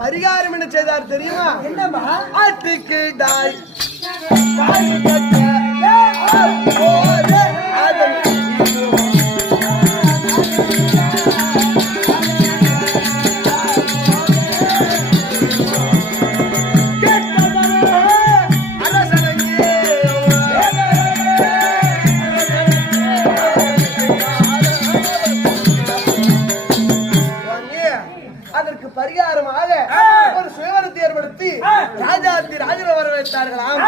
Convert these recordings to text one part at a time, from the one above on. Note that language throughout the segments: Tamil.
பரிகாரம் என்ன செய்தார் தெரியுமா? என்னம்மா? ஆட்டுக்கு டாய் அதற்கு பரிகாரமாக ஒரு சுயவரத்தை ஏற்படுத்தி ராஜாத்தி ராஜர வர வைத்தார்களாம்.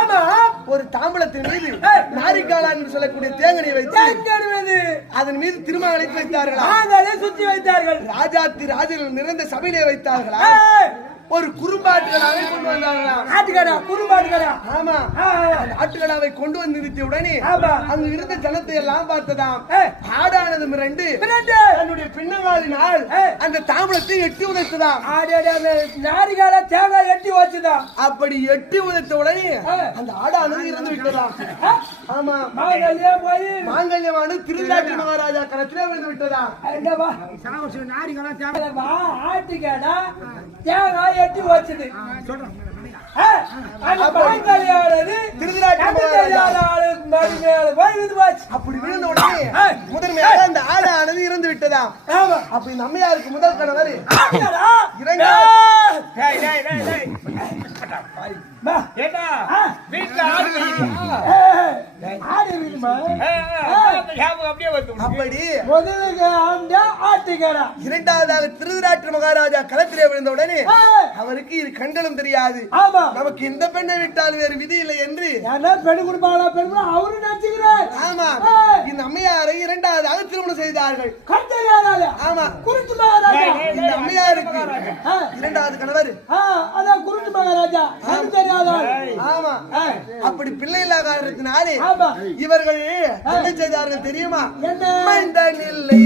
ஒரு தாம்பலத்தின் மீது நாரிக்காலா என்று சொல்லக்கூடிய தேங்கனை வைத்து அதன் மீது திரும்ப அழைத்து வைத்தார்களாம். சுற்றி வைத்தார்கள். ராஜாத்தி ராஜர்கள் நிறைந்த சபையிலே வைத்தார்களா. ஒரு குறும்பாட்டுகளாவை கொண்டு வந்தார்களாம். ஆட்டுக்கடா குறும்பாட்டுக்கடா. ஆமா, ஆட்டுக்கடாவை கொண்டு வந்து நிறுத்திய உடனே அங்கு இருந்த ஜனத்தை எல்லாம் பார்த்ததாம். ஆடானது மிரண்டு தன்னுடைய பின்னங்காலினால் அந்த தாம்பலத்தை எட்டி உதைத்ததாம். நாரிகால தேங்காய் எட்டி வச்சுதான். அப்படி எட்டி உதைத்த உடனே அந்த ஆடானது இறந்து விட்டதாம். ஆமா, மாங்கல்யமானது திருநாட்டி மகாராஜா கணத்திலே விழுந்து விட்டதாம். ஆட்டுக்கடா தேங்காய் எட்டி வச்சது அப்படி விழுந்த உடனே முதன்மையாக அந்த ஆடானது இறந்து விட்டதாம். அப்படி நம்மையாருக்கு முதல் கணவர் அப்படி இரண்டாவதாக திருதராட்டி மகாராஜா களத்திலே விழுந்த உடனே அவருக்கு இது கண்களும் தெரியாது. நமக்கு இந்த பெண்ணை விட்டால் வேறு விதி இல்லை என்று பெண் கொடுப்பாளா பெண் அவரு நினைச்சுக்கிறார். ஆமா, இந்த அம்மையாரை இரண்டாவதாக திருமணம் செய்தார்கள். ஆமா, குருட்டு மகாராஜா. இந்த அம்மையாருக்கு இரண்டாவது கணவர் அதான் குருட்டு மகாராஜா. ஆமா, அப்படி பிள்ளை இல்லாதனாலே இவர்கள் என்ன செய்தார்கள் தெரியுமா? மைந்தன் இல்லை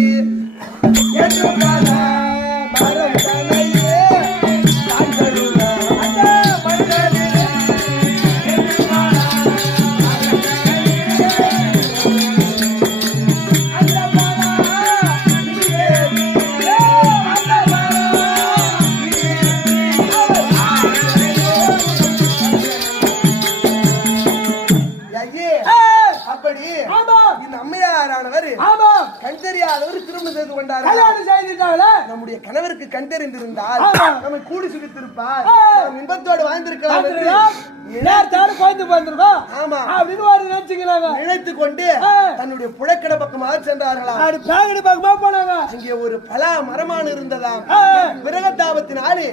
கண் தெரியாதவர் திருமணம் செய்து கொண்டார். நம்முடைய கணவருக்கு கண் தெரிந்திருந்தால் நம்ம கூடி சுடித்திருப்பார், இன்பத்தோடு வாழ்ந்திருக்கலாம். நினைத்துக் கொண்டு தன்னுடைய புழக்கடை பக்கமாக சென்றார்களாம். போனாங்க. அங்கே ஒரு பலா மரமான இருந்ததாம். விரகத்தாபத்தினாலே